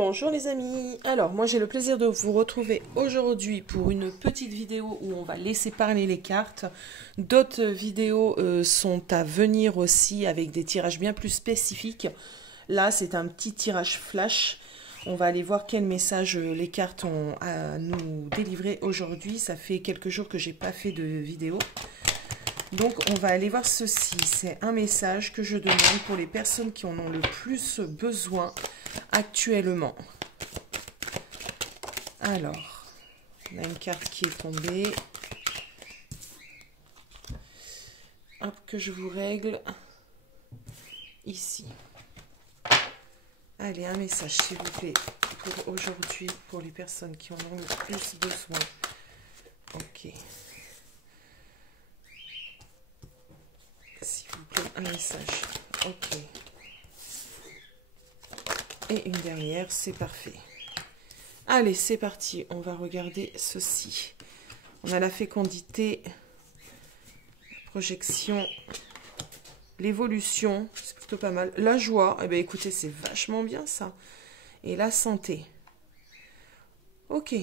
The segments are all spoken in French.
Bonjour les amis, alors moi j'ai le plaisir de vous retrouver aujourd'hui pour une petite vidéo où on va laisser parler les cartes. D'autres vidéos sont à venir aussi avec des tirages bien plus spécifiques. Là c'est un petit tirage flash, on va aller voir quel message les cartes ont à nous délivrer aujourd'hui. Ça fait quelques jours que j'ai pas fait de vidéo. Donc on va aller voir ceci, c'est un message que je demande pour les personnes qui en ont le plus besoin actuellement. Alors, on a une carte qui est tombée. Hop, que je vous règle ici. Allez, un message s'il vous plaît pour aujourd'hui, pour les personnes qui en ont le plus besoin. Ok. S'il vous plaît, un message. Ok. Et une dernière, c'est parfait. Allez, c'est parti. On va regarder ceci. On a la fécondité, la projection, l'évolution, c'est plutôt pas mal. La joie, eh bien écoutez, c'est vachement bien ça. Et la santé. Ok.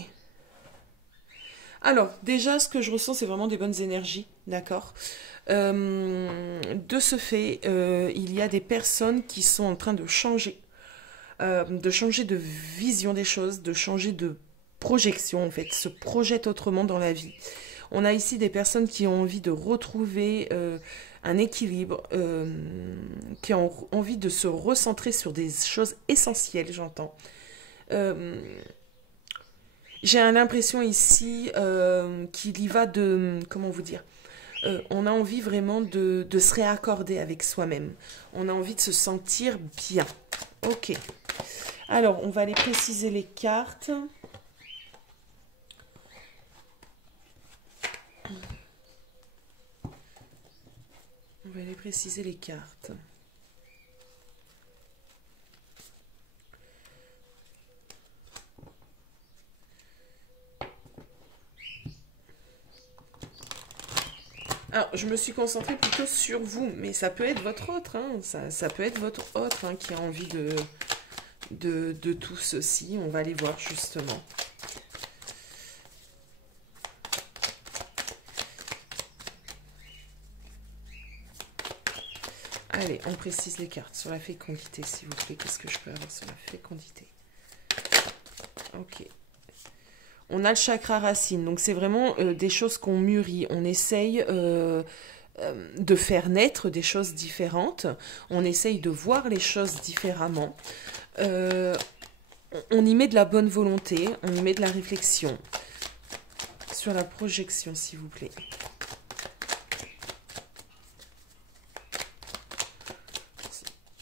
Alors, déjà, ce que je ressens, c'est vraiment des bonnes énergies, d'accord. De ce fait, il y a des personnes qui sont en train de changer de vision des choses, de changer de projection, en fait, se projettent autrement dans la vie. On a ici des personnes qui ont envie de retrouver un équilibre, qui ont envie de se recentrer sur des choses essentielles, j'entends. J'ai l'impression ici qu'il y va de... Comment vous dire, on a envie vraiment de se réaccorder avec soi-même. On a envie de se sentir bien. Ok. Alors, on va aller préciser les cartes. On va aller préciser les cartes. Alors, je me suis concentrée plutôt sur vous, mais ça peut être votre autre, hein, ça peut être votre autre hein, qui a envie de tout ceci. On va aller voir justement. Allez, on précise les cartes sur la fécondité, s'il vous plaît. Qu'est-ce que je peux avoir sur la fécondité? Ok. On a le chakra racine, donc c'est vraiment des choses qu'on mûrit. On essaye de faire naître des choses différentes. On essaye de voir les choses différemment. On y met de la bonne volonté, on y met de la réflexion. Sur la projection, s'il vous plaît.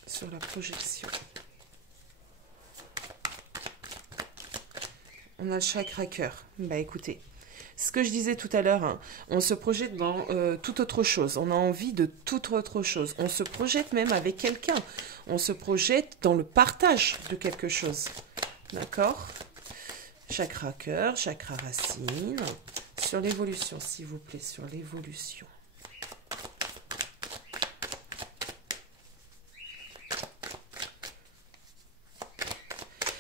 Sur la projection. On a le chakra cœur. Bah écoutez, ce que je disais tout à l'heure, hein, on se projette dans toute autre chose. On a envie de toute autre chose. On se projette même avec quelqu'un. On se projette dans le partage de quelque chose. D'accord? Chakra cœur, chakra racine. Sur l'évolution, s'il vous plaît, sur l'évolution.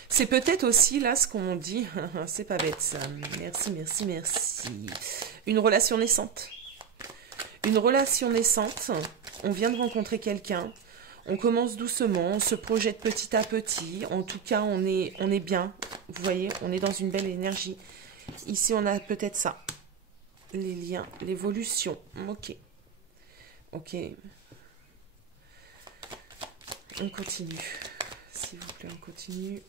C'est peut-être aussi, là, ce qu'on dit, c'est pas bête ça, merci, merci, merci. Une relation naissante. Une relation naissante, on vient de rencontrer quelqu'un, on commence doucement, on se projette petit à petit, en tout cas, on est bien, vous voyez, on est dans une belle énergie. Ici, on a peut-être ça, les liens, l'évolution, ok. Ok. On continue, s'il vous plaît, on continue.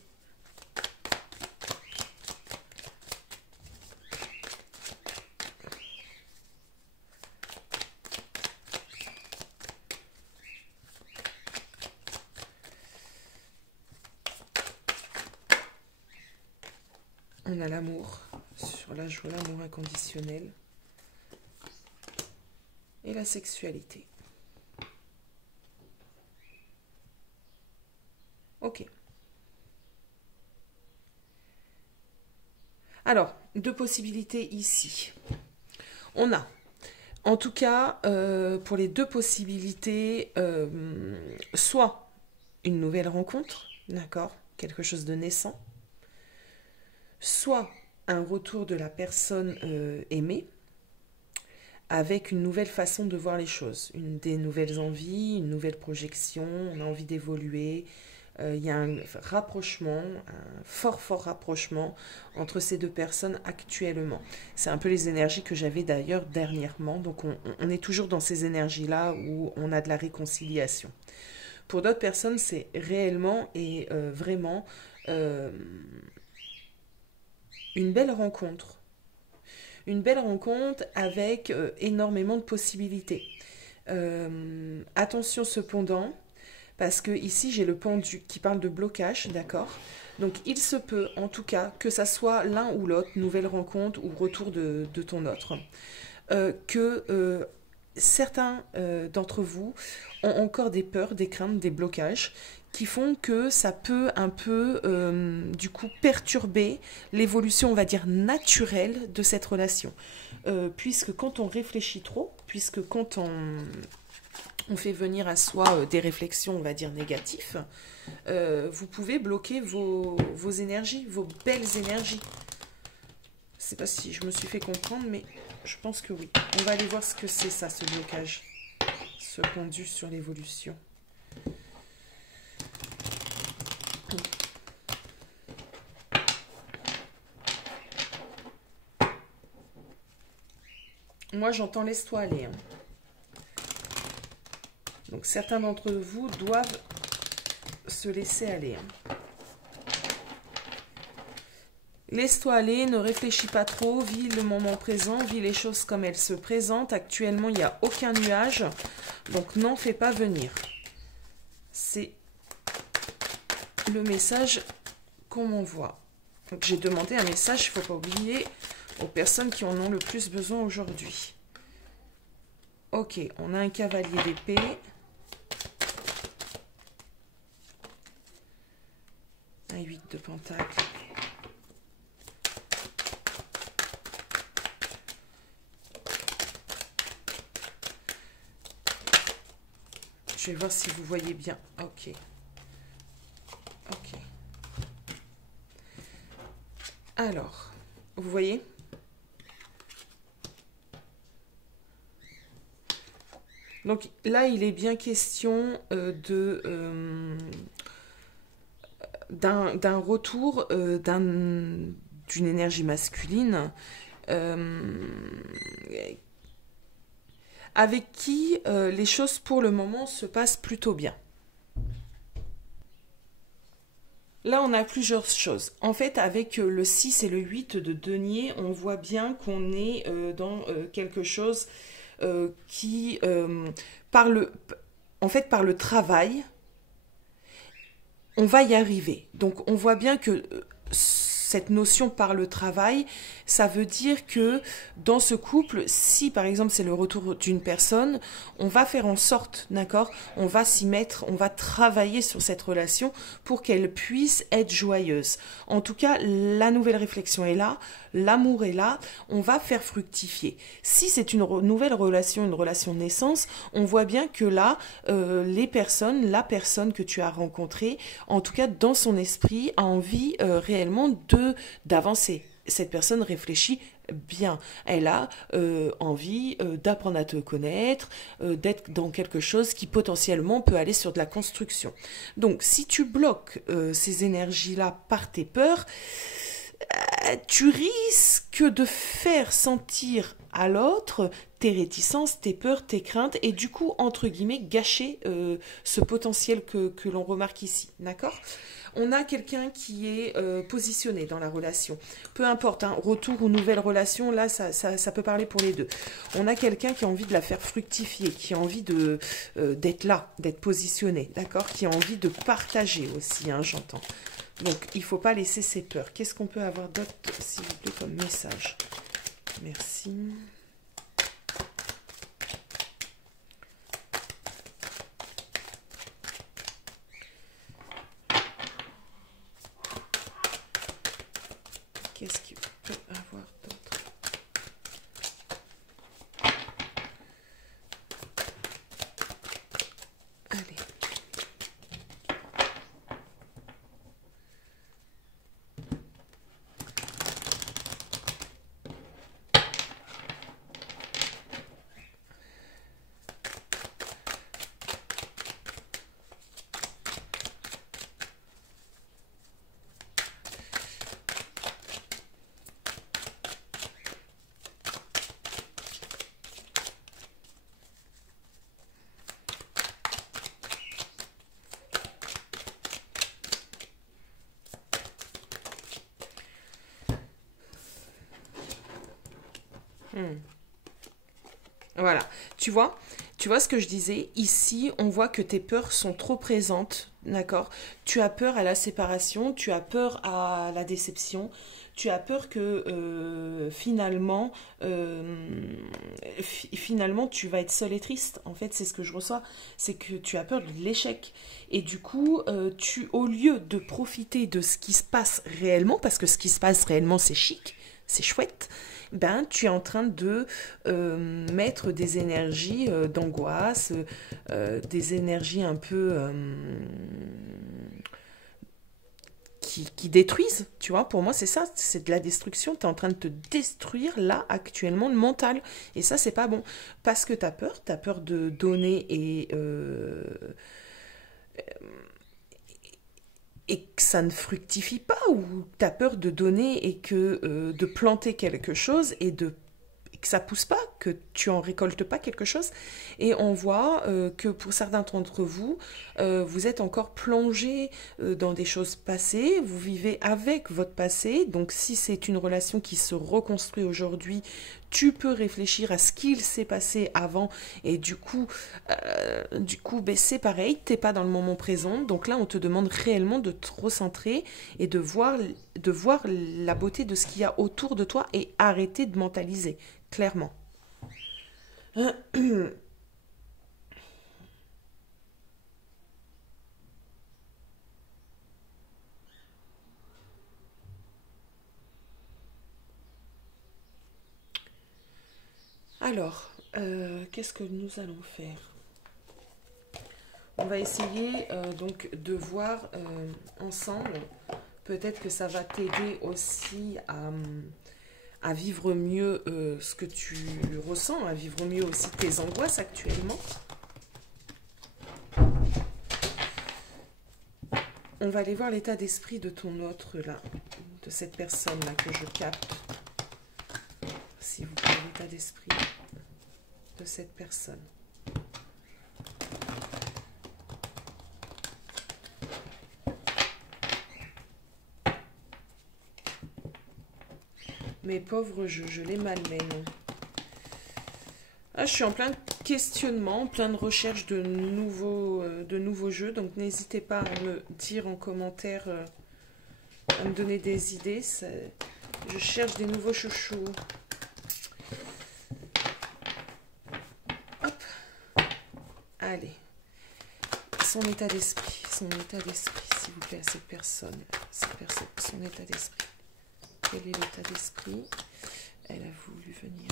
On a l'amour, sur la joie, l'amour inconditionnel. Et la sexualité. Ok. Alors, deux possibilités ici. On a, en tout cas, pour les deux possibilités, soit une nouvelle rencontre, d'accord, quelque chose de naissant, soit un retour de la personne aimée, avec une nouvelle façon de voir les choses, des nouvelles envies, une nouvelle projection, on a envie d'évoluer. Il y a un rapprochement, un fort rapprochement entre ces deux personnes actuellement. C'est un peu les énergies que j'avais d'ailleurs dernièrement, donc on est toujours dans ces énergies-là où on a de la réconciliation. Pour d'autres personnes, c'est réellement et vraiment une belle rencontre. Une belle rencontre avec énormément de possibilités. Attention cependant, parce que ici j'ai le pendu qui parle de blocage, d'accord? Donc il se peut en tout cas que ça soit l'un ou l'autre, nouvelle rencontre ou retour de ton autre, que certains d'entre vous ont encore des peurs, des craintes, des blocages qui font que ça peut un peu du coup perturber l'évolution, on va dire, naturelle de cette relation. Puisque quand on réfléchit trop, puisque quand on fait venir à soi des réflexions, on va dire, négatives, vous pouvez bloquer vos énergies, vos belles énergies. Je ne sais pas si je me suis fait comprendre, mais je pense que oui. On va aller voir ce que c'est ça, ce blocage, ce pendu sur l'évolution. Moi, j'entends laisse-toi aller. Hein. Donc, certains d'entre vous doivent se laisser aller. Hein. Laisse-toi aller, ne réfléchis pas trop, vis le moment présent, vis les choses comme elles se présentent. Actuellement, il n'y a aucun nuage, donc n'en fais pas venir. C'est le message qu'on m'envoie. Donc, j'ai demandé un message, il ne faut pas oublier, aux personnes qui en ont le plus besoin aujourd'hui. Ok, on a un cavalier d'épée. Un 8 de pentacle. Je vais voir si vous voyez bien. Ok. Ok. Alors, vous voyez ? Donc là, il est bien question d'un retour d'une énergie masculine avec qui les choses pour le moment se passent plutôt bien. Là, on a plusieurs choses. En fait, avec le 6 et le 8 de denier, on voit bien qu'on est dans quelque chose qui, par le travail, on va y arriver. Donc, on voit bien que cette notion par le travail, ça veut dire que dans ce couple, si par exemple c'est le retour d'une personne, on va faire en sorte, d'accord, on va s'y mettre, on va travailler sur cette relation pour qu'elle puisse être joyeuse. En tout cas, la nouvelle réflexion est là, l'amour est là, on va faire fructifier. Si c'est une nouvelle relation, une relation de naissance, on voit bien que là, la personne que tu as rencontrée, en tout cas dans son esprit, a envie réellement d'avancer. Cette personne réfléchit bien. Elle a envie d'apprendre à te connaître, d'être dans quelque chose qui potentiellement peut aller sur de la construction. Donc, si tu bloques ces énergies-là par tes peurs, tu risques de faire sentir à l'autre tes réticences, tes peurs, tes craintes et du coup, entre guillemets, gâcher ce potentiel que l'on remarque ici. D'accord ? On a quelqu'un qui est positionné dans la relation. Peu importe, hein, retour ou nouvelle relation, là, ça peut parler pour les deux. On a quelqu'un qui a envie de la faire fructifier, qui a envie d'être là, d'être positionné, d'accord ? Qui a envie de partager aussi, hein, j'entends. Donc, il ne faut pas laisser ses peurs. Qu'est-ce qu'on peut avoir d'autre, s'il vous plaît, comme message? Merci. Qu'est-ce qu'il peut avoir d'autre? Allez. Hmm. Voilà, tu vois ce que je disais, ici on voit que tes peurs sont trop présentes, d'accord? Tu as peur à la séparation, tu as peur à la déception, tu as peur que finalement tu vas être seul et triste. En fait, c'est ce que je reçois, c'est que tu as peur de l'échec. Et du coup, au lieu de profiter de ce qui se passe réellement, parce que ce qui se passe réellement c'est chic, c'est chouette, ben, tu es en train de mettre des énergies d'angoisse, des énergies un peu qui détruisent, tu vois. Pour moi, c'est ça, c'est de la destruction. Tu es en train de te détruire là, actuellement, le mental. Et ça, c'est pas bon. Parce que tu as peur de donner et que ça ne fructifie pas, ou tu as peur de donner et de planter quelque chose et que ça pousse pas, que tu en récoltes pas quelque chose. Et on voit que pour certains d'entre vous, vous êtes encore plongé dans des choses passées, vous vivez avec votre passé. Donc si c'est une relation qui se reconstruit aujourd'hui, tu peux réfléchir à ce qu'il s'est passé avant et ben, c'est pareil, t'es pas dans le moment présent. Donc là, on te demande réellement de te recentrer et de voir la beauté de ce qu'il y a autour de toi et arrêter de mentaliser, clairement. Alors, qu'est-ce que nous allons faire? On va essayer donc de voir ensemble. Peut-être que ça va t'aider aussi à vivre mieux ce que tu ressens, à vivre mieux aussi tes angoisses actuellement. On va aller voir l'état d'esprit de ton autre là, de cette personne là que je capte. S'il vous plaît, l'état d'esprit de cette personne. Mes pauvres jeux, je les malmène. Ah, je suis en plein questionnement, plein de recherche de nouveaux jeux, donc n'hésitez pas à me dire en commentaire, à me donner des idées. Je cherche des nouveaux chouchous. Hop, allez. Son état d'esprit, s'il vous plaît, à cette personne, son état d'esprit. Quel est l'état d'esprit? Elle a voulu venir.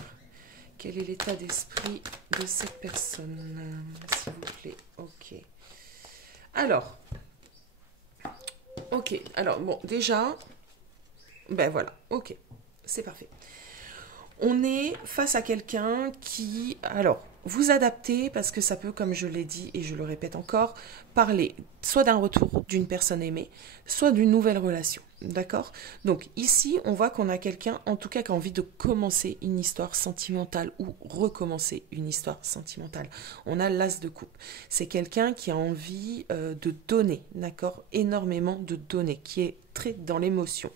Quel est l'état d'esprit de cette personne, s'il vous plaît? Ok. Alors, bon, déjà, ben voilà, ok, c'est parfait. On est face à quelqu'un qui, alors, vous adaptez parce que ça peut, comme je l'ai dit et je le répète encore, parler soit d'un retour d'une personne aimée, soit d'une nouvelle relation. D'accord? Donc ici, on voit qu'on a quelqu'un, en tout cas, qui a envie de commencer une histoire sentimentale ou recommencer une histoire sentimentale. On a l'as de coupe. C'est quelqu'un qui a envie de donner, d'accord? Énormément de donner, qui est très dans l'émotion.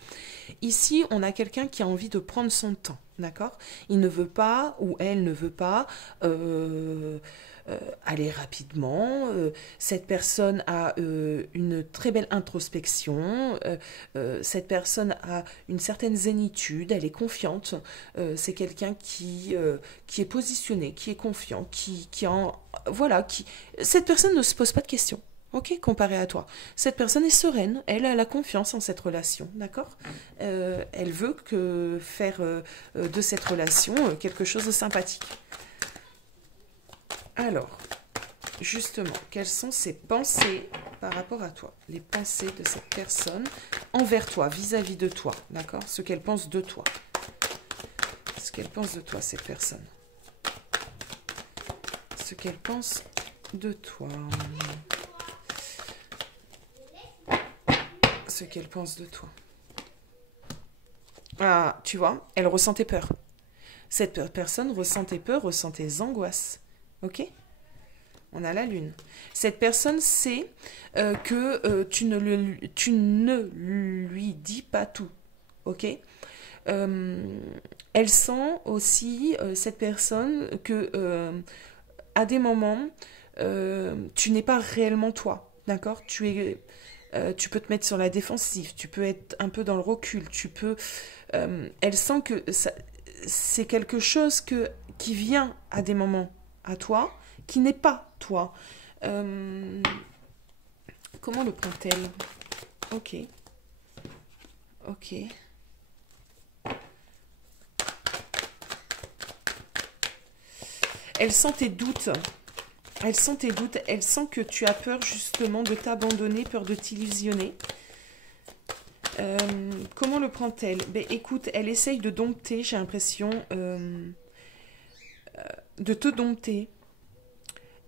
Ici, on a quelqu'un qui a envie de prendre son temps, d'accord? Il ne veut pas, ou elle ne veut pas, aller rapidement. Cette personne a une très belle introspection. Cette personne a une certaine zénitude. Elle est confiante. C'est quelqu'un qui est positionné, qui est confiant, voilà, cette personne ne se pose pas de questions. Ok, comparé à toi. Cette personne est sereine, elle a la confiance en cette relation, d'accord? Elle veut faire de cette relation quelque chose de sympathique. Alors, justement, quelles sont ses pensées par rapport à toi? Les pensées de cette personne envers toi, vis-à-vis de toi, d'accord? Ce qu'elle pense de toi. Ce qu'elle pense de toi, cette personne. Ce qu'elle pense de toi. Ce qu'elle pense de toi. Ah, tu vois, elle ressent tes peurs. Cette personne ressent tes peurs, ressent tes angoisses. Ok? On a la lune. Cette personne sait que tu ne lui dis pas tout. Ok? Elle sent aussi, cette personne, que à des moments, tu n'es pas réellement toi, d'accord? Tu peux te mettre sur la défensive, tu peux être un peu dans le recul, elle sent que c'est quelque chose qui vient à des moments à toi, qui n'est pas toi. Euh, Comment le prend-elle? Ok, ok. Elle sent tes doutes. Elle sent tes doutes. Elle sent que tu as peur justement de t'abandonner, peur de t'illusionner. Comment le prend-elle? Ben, écoute, elle essaye de dompter, j'ai l'impression, de te dompter.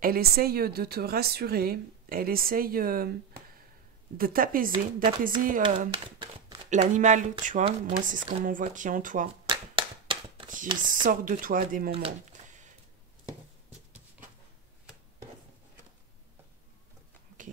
Elle essaye de te rassurer. Elle essaye de t'apaiser, d'apaiser l'animal, tu vois. Moi, c'est ce qu'on m'envoie qui est en toi, qui sort de toi à des moments. Ok.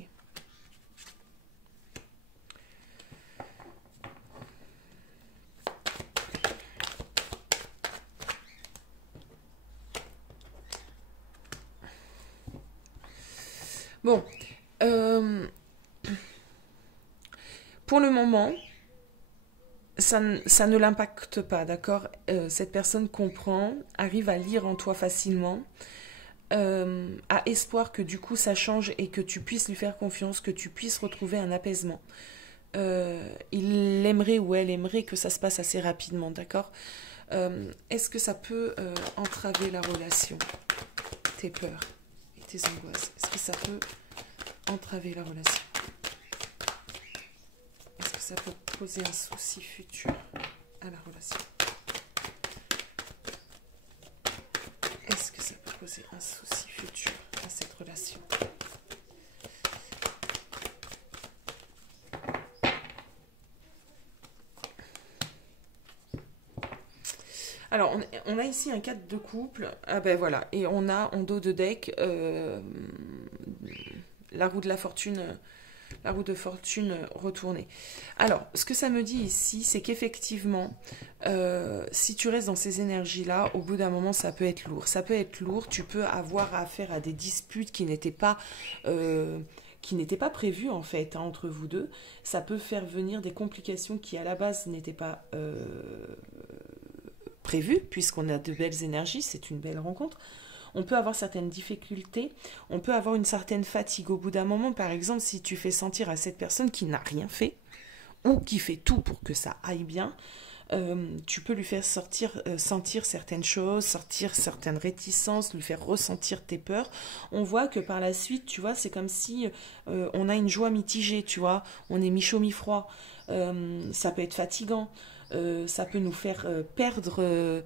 Bon. Pour le moment, ça ne l'impacte pas, d'accord? Cette personne comprend, arrive à lire en toi facilement, a espoir que du coup ça change et que tu puisses lui faire confiance, que tu puisses retrouver un apaisement. Il aimerait ou elle aimerait que ça se passe assez rapidement, d'accord? Est-ce que ça peut entraver la relation, tes peurs et tes angoisses? Est-ce que ça peut entraver la relation? Est-ce que ça peut poser un souci futur à la relation? Est-ce que ça peut poser un souci futur à cette relation? Alors, on a ici un cadre de couple. Ah ben voilà. Et on a en dos de deck la roue de la fortune. La roue de fortune retournée. Alors, ce que ça me dit ici, c'est qu'effectivement, si tu restes dans ces énergies-là, au bout d'un moment, ça peut être lourd. Ça peut être lourd, tu peux avoir affaire à des disputes qui n'étaient pas prévues, en fait, hein, entre vous deux. Ça peut faire venir des complications qui, à la base, n'étaient pas prévues, puisqu'on a de belles énergies, c'est une belle rencontre. On peut avoir certaines difficultés, on peut avoir une certaine fatigue au bout d'un moment. Par exemple, si tu fais sentir à cette personne qui n'a rien fait, ou qui fait tout pour que ça aille bien, tu peux lui faire sentir certaines choses, sortir certaines réticences, lui faire ressentir tes peurs. On voit que par la suite, tu vois, c'est comme si on a une joie mitigée, tu vois, on est mi-chaud, mi-froid. Ça peut être fatigant. Ça peut nous faire perdre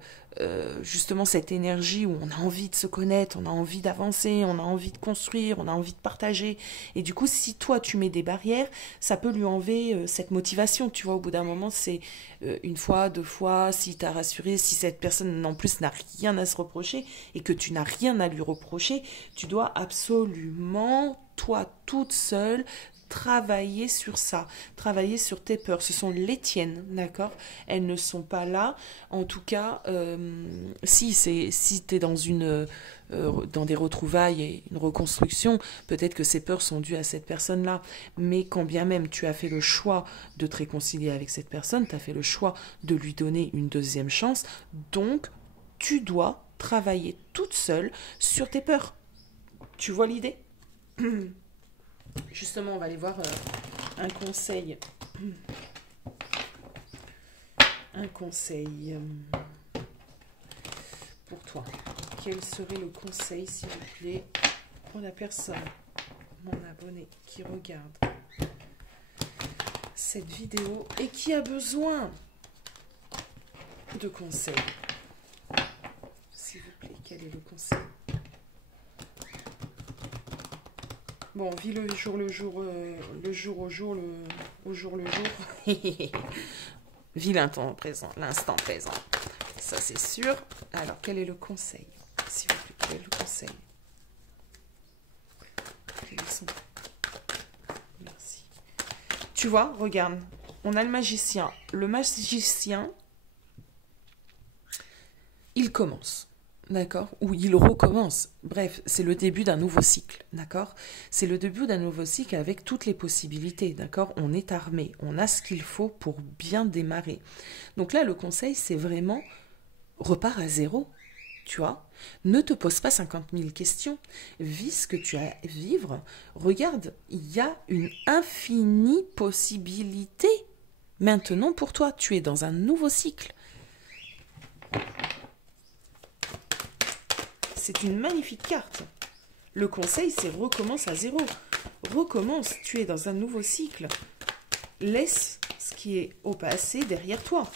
justement cette énergie où on a envie de se connaître, on a envie d'avancer, on a envie de construire, on a envie de partager. Et du coup, si toi tu mets des barrières, ça peut lui enlever cette motivation. Tu vois, au bout d'un moment, c'est une fois, deux fois, si t'as rassuré, si cette personne en plus n'a rien à se reprocher et que tu n'as rien à lui reprocher, tu dois absolument, toi toute seule, travailler sur ça, travailler sur tes peurs. Ce sont les tiennes, d'accord? Elles ne sont pas là. En tout cas, si tu es dans des retrouvailles et une reconstruction, peut-être que ces peurs sont dues à cette personne-là. Mais quand bien même tu as fait le choix de te réconcilier avec cette personne, tu as fait le choix de lui donner une deuxième chance, donc tu dois travailler toute seule sur tes peurs. Tu vois l'idée? Justement, on va aller voir un conseil. Un conseil pour toi. Quel serait le conseil, s'il vous plaît, pour la personne, mon abonné, qui regarde cette vidéo et qui a besoin de conseils? S'il vous plaît, quel est le conseil? Bon, vis le jour le jour, le jour au jour, au jour le jour. Vis l'instant présent. Ça, c'est sûr. Alors, quel est le conseil? S'il vous plaît, quel est le conseil? Merci. Tu vois, regarde, on a le magicien. Le magicien, il commence. D'accord? Ou il recommence. Bref, c'est le début d'un nouveau cycle. D'accord? C'est le début d'un nouveau cycle avec toutes les possibilités. D'accord? On est armé. On a ce qu'il faut pour bien démarrer. Donc là, le conseil, c'est vraiment repars à zéro. Tu vois? Ne te pose pas 50 000 questions. Vis ce que tu as à vivre. Regarde, il y a une infinie possibilité. Maintenant, pour toi, tu es dans un nouveau cycle. C'est une magnifique carte. Le conseil, c'est recommence à zéro. Recommence, tu es dans un nouveau cycle. Laisse ce qui est au passé derrière toi.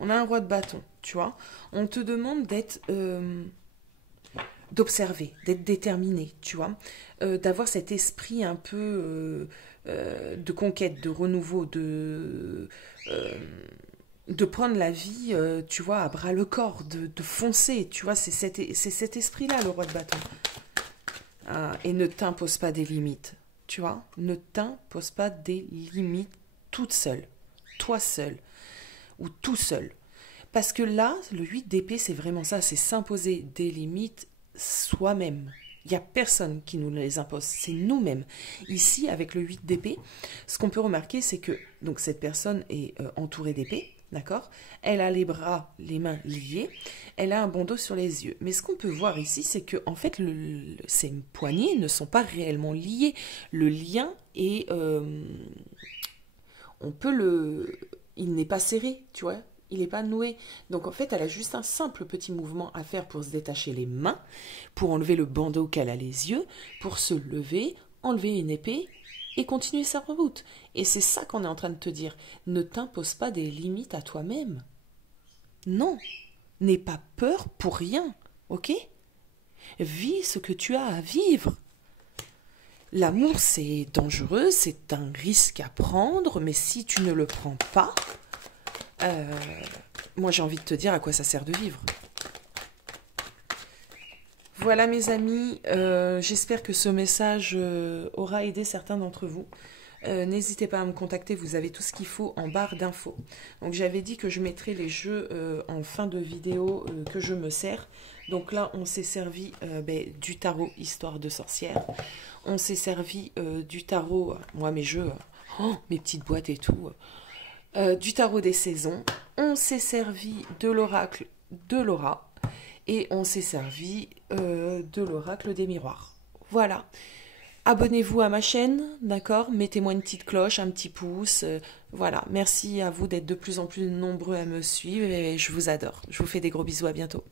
On a un roi de bâton, tu vois. On te demande d'être... d'observer, d'être déterminé, tu vois. D'avoir cet esprit un peu de conquête, de renouveau, de prendre la vie, tu vois, à bras le corps, de foncer, tu vois, c'est cet esprit-là, le roi de bâton. Et ne t'impose pas des limites, tu vois, ne t'impose pas des limites toute seule, toi seul, ou tout seul. Parce que là, le 8 d'épée, c'est vraiment ça, c'est s'imposer des limites soi-même. Il n'y a personne qui nous les impose, c'est nous-mêmes. Ici, avec le 8 d'épée, ce qu'on peut remarquer, c'est que donc cette personne est entourée d'épées, d'accord? Elle a les bras, les mains liés, elle a un bandeau sur les yeux. Mais ce qu'on peut voir ici, c'est que en fait, ces poignets ne sont pas réellement liés. Le lien est... il n'est pas serré, tu vois? Il n'est pas noué. Donc en fait, elle a juste un simple petit mouvement à faire pour se détacher les mains, pour enlever le bandeau qu'elle a les yeux, pour se lever, enlever une épée et continuer sa route. Et c'est ça qu'on est en train de te dire. Ne t'impose pas des limites à toi-même. Non. N'aie pas peur pour rien. Ok? Vis ce que tu as à vivre. L'amour, c'est dangereux, c'est un risque à prendre, mais si tu ne le prends pas, moi j'ai envie de te dire à quoi ça sert de vivre. Voilà mes amis, j'espère que ce message aura aidé certains d'entre vous. N'hésitez pas à me contacter, vous avez tout ce qu'il faut en barre d'infos. Donc j'avais dit que je mettrais les jeux en fin de vidéo que je me sers. Donc là on s'est servi du tarot Histoire de sorcière. On s'est servi du tarot, moi mes jeux, mes petites boîtes et tout, du tarot des saisons. On s'est servi de l'oracle de Laura. Et on s'est servi de l'oracle des miroirs. Voilà. Abonnez-vous à ma chaîne, d'accord? Mettez-moi une petite cloche, un petit pouce. Voilà. Merci à vous d'être de plus en plus nombreux à me suivre et je vous adore. Je vous fais des gros bisous, à bientôt.